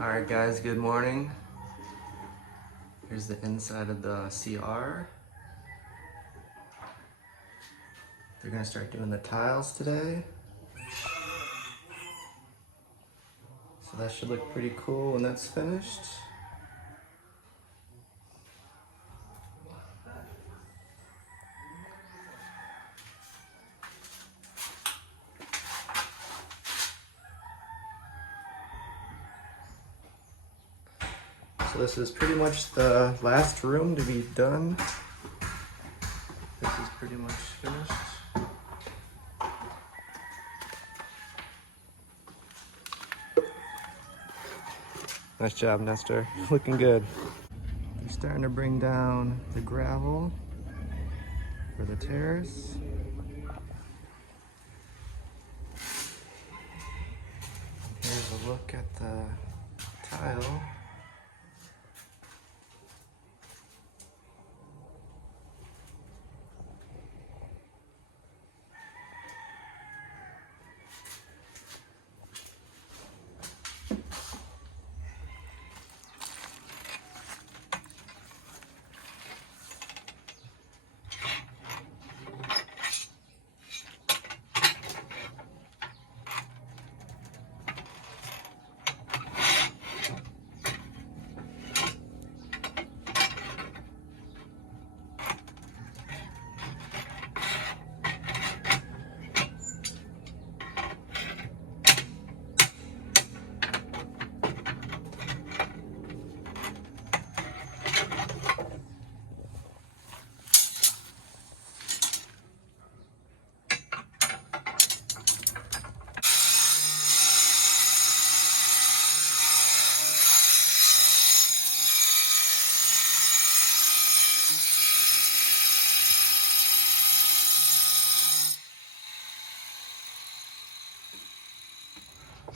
Alright guys, good morning. Here's the inside of the CR. They're gonna start doing the tiles today. So that should look pretty cool when that's finished. So this is pretty much the last room to be done. This is pretty much finished. Nice job, Nestor. Looking good. They're starting to bring down the gravel for the terrace. Here's a look at the tile.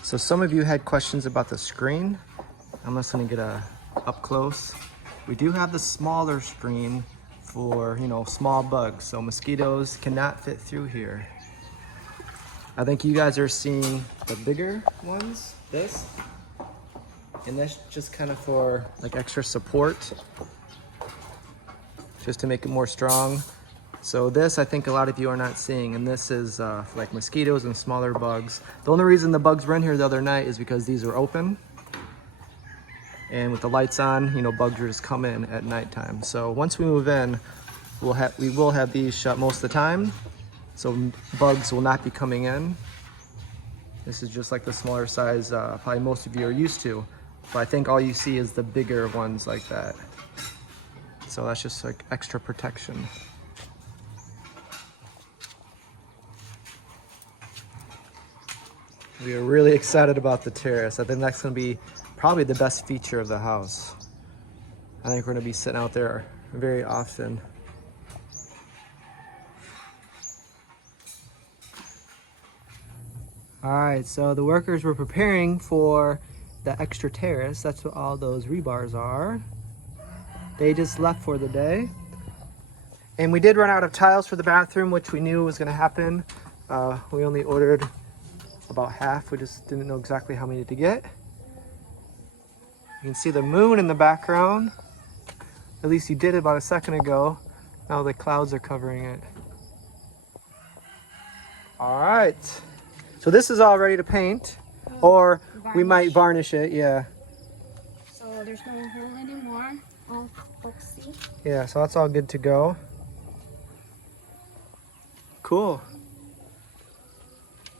So some of you had questions about the screen. I'm just gonna get up close. We do have the smaller screen for, small bugs. So mosquitoes cannot fit through here. I think you guys are seeing the bigger ones, this. And that's just kind of for like extra support, just to make it more strong. So this, I think a lot of you are not seeing, and this is like mosquitoes and smaller bugs. The only reason the bugs were in here the other night is because these were open. And with the lights on, bugs will just come in at nighttime. So once we move in, we will have these shut most of the time. So bugs will not be coming in. This is just like the smaller size, probably most of you are used to. But I think all you see is the bigger ones like that. So that's just like extra protection. We are really excited about the terrace. I think that's gonna be probably the best feature of the house. I think we're gonna be sitting out there very often. All right, so the workers were preparing for the extra terrace. That's what all those rebars are. They just left for the day. And we did run out of tiles for the bathroom, which we knew was gonna happen. We only ordered about half. We just didn't know exactly how many to get. You can see the moon in the background. At least you did about a second ago. Now the clouds are covering it. All right. So this is all ready to paint, or we might varnish it, yeah. So there's no hole anymore, all epoxy. Yeah, so that's all good to go. Cool.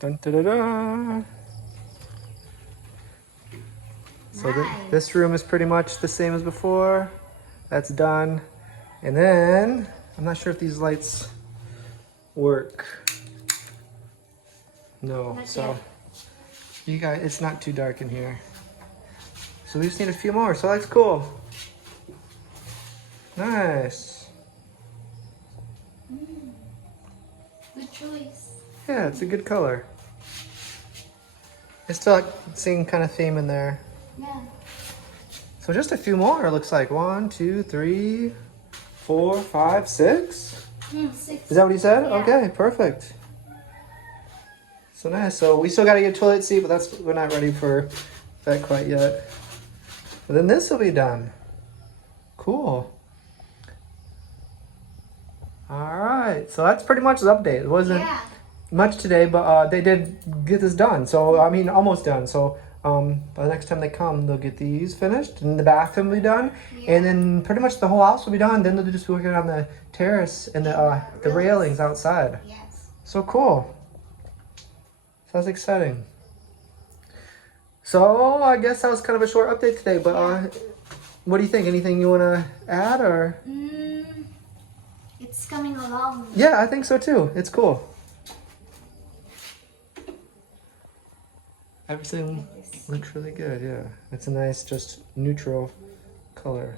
Dun, da, da, da. So Nice. this room is pretty much the same as before. That's done. And then, I'm not sure if these lights work. No, Not so yet. you guys, it's not too dark in here. So we just need a few more, so that's cool. Nice. Good choice. Yeah, it's a good color. It's still like same kind of theme in there. Yeah. So just a few more, it looks like. 1, 2, 3, 4, 5, 6. 6. Is that what he said? Yeah. Okay, perfect. So nice. So we still got to get a toilet seat, but we're not ready for that quite yet. And then this will be done. Cool. All right, so that's pretty much the update. It wasn't much today, but they did get this done. So, I mean, almost done. So, by the next time they come, they'll get these finished, and the bathroom will be done, and then pretty much the whole house will be done. Then they'll just be working on the terrace and the railings outside. Yes. So cool. So that's exciting. So I guess that was kind of a short update today, but what do you think? Anything you want to add, or? It's coming along. Yeah, I think so too. It's cool. Everything looks really good, yeah. It's a nice, just neutral color.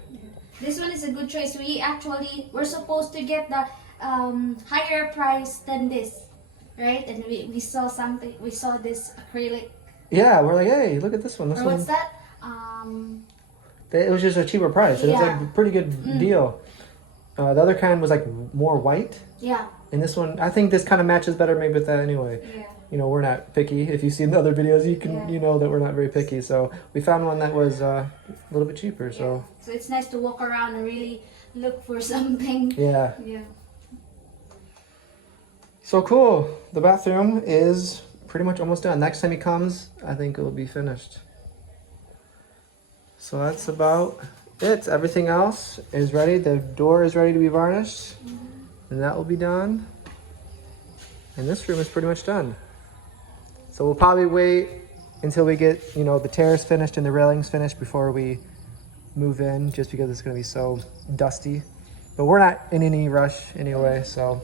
This one is a good choice. We're supposed to get the higher price than this, right? And we saw something. We saw this acrylic. Yeah, we're like, hey, look at this one. This What's one. that? It was just a cheaper price. It was like a pretty good deal. The other kind was like more white. Yeah. And this one, I think this kind of matches better maybe with that anyway. Yeah. You know, we're not picky. If you've seen the other videos, you know that we're not very picky. So we found one that was a little bit cheaper. So it's nice to walk around and really look for something. Yeah. Yeah. So cool. The bathroom is pretty much almost done. Next time he comes, I think it will be finished. So that's about it. Everything else is ready. The door is ready to be varnished, and that will be done. And this room is pretty much done. So we'll probably wait until we get, the terrace finished and the railings finished before we move in, just because it's going to be so dusty. But we're not in any rush anyway, so.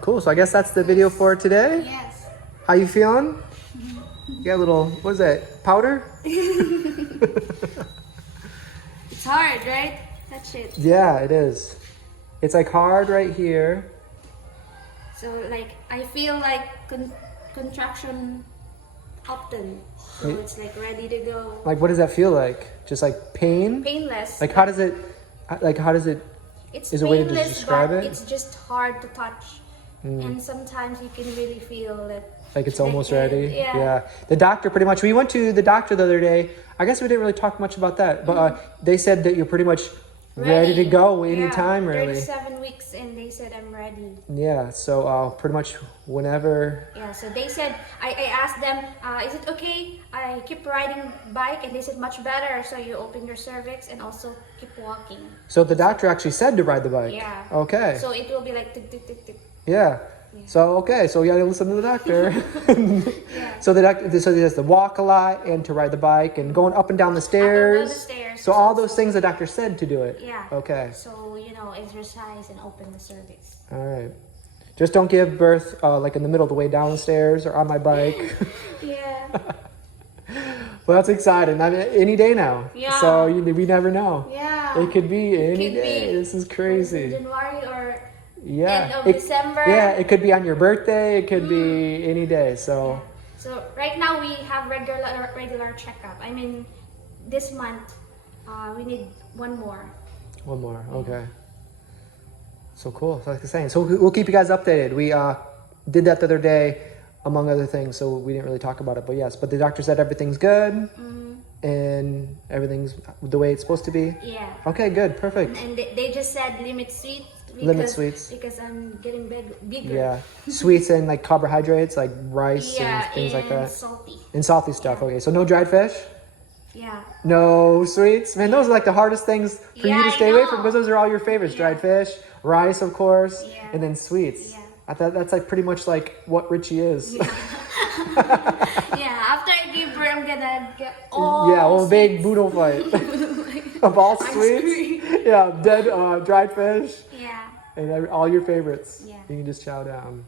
Cool, so I guess that's the video for today. Yes. How you feeling? You got a little, what is that, powder? It's hard, right? Touch it. Yeah, it is. It's like hard right here. So like I feel like contraction often. So it's like ready to go. Like, what does that feel like? Just like pain? Painless. Like, how does it, It's is there a way to painless, describe but it? it's just hard to touch. And sometimes you can really feel that. Like it's almost ready? Yeah. The doctor pretty much, we went to the doctor the other day. I guess we didn't really talk much about that, but they said that you're pretty much ready to go anytime, really. 37 weeks and they said I'm ready. Yeah, so pretty much whenever. Yeah, so they said, I asked them, is it okay? I keep riding bike, and they said much better. So you open your cervix and also keep walking. So the doctor actually said to ride the bike? Yeah. Okay. So it will be like tick, tick, tick, tick. Yeah. So, okay, so you gotta listen to the doctor. Yeah. So the doctor, so he has to walk a lot and to ride the bike and going up and down the stairs. Up and down the stairs. So all those things the doctor said to do it. Yeah. Okay. So, exercise and open the cervix. All right. Just don't give birth like in the middle of the way down the stairs or on my bike. Yeah. Well, that's exciting. I mean, any day now. Yeah. So we never know. Yeah. It could be any day. This is crazy. January or Yeah. end of December. Yeah, it could be on your birthday. It could be any day. So. So right now we have regular checkup. I mean, this month we need one more. One more. Okay. So cool. So like I was saying, so we'll keep you guys updated. We did that the other day, among other things. So we didn't really talk about it, but yes. But the doctor said everything's good. And everything's the way it's supposed to be. Yeah. Okay. Good. Perfect. And they just said limit sweets. Limit sweets. Because I'm getting bigger. Yeah. Sweets and like carbohydrates, like rice and things like that. Salty. And salty stuff. Okay. So no dried fish. Yeah. No sweets. Man, those are like the hardest things for you to stay away from, know. because those are all your favorites. Dried fish, rice, of course, Yeah. and then sweets. Yeah. I thought that's like pretty much like what Richie is. Yeah. Yeah. After I give birth, I'm gonna get all. Yeah, well, big boodle fight of all sweets. Yeah, dead dried fish. Yeah. And all your favorites. Yeah. You can just chow down.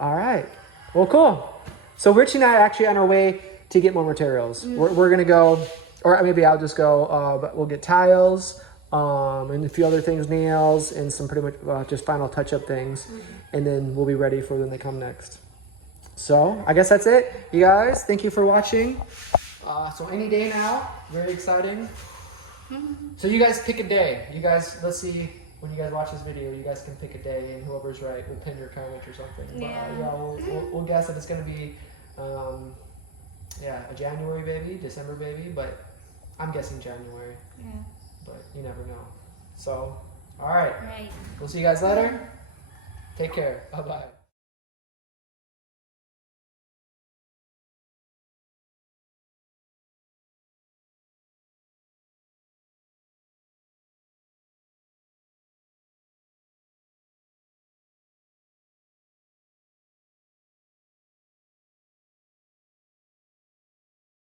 All right. Well, cool. So Richie and I are actually on our way to get more materials. We're going to go, or maybe I'll just go, but we'll get tiles and a few other things, nails, and some pretty much just final touch-up things. And then we'll be ready for when they come next. So I guess that's it. You guys, thank you for watching. So any day now, very exciting. So you guys pick a day. You guys, let's see, when you guys watch this video, you guys can pick a day, and whoever's right will pin your comment or something. Yeah. But, we'll guess that it's going to be yeah, a January baby, December baby, but I'm guessing January. Yeah. But you never know. So, all right. Right. We'll see you guys later. Take care. Bye-bye.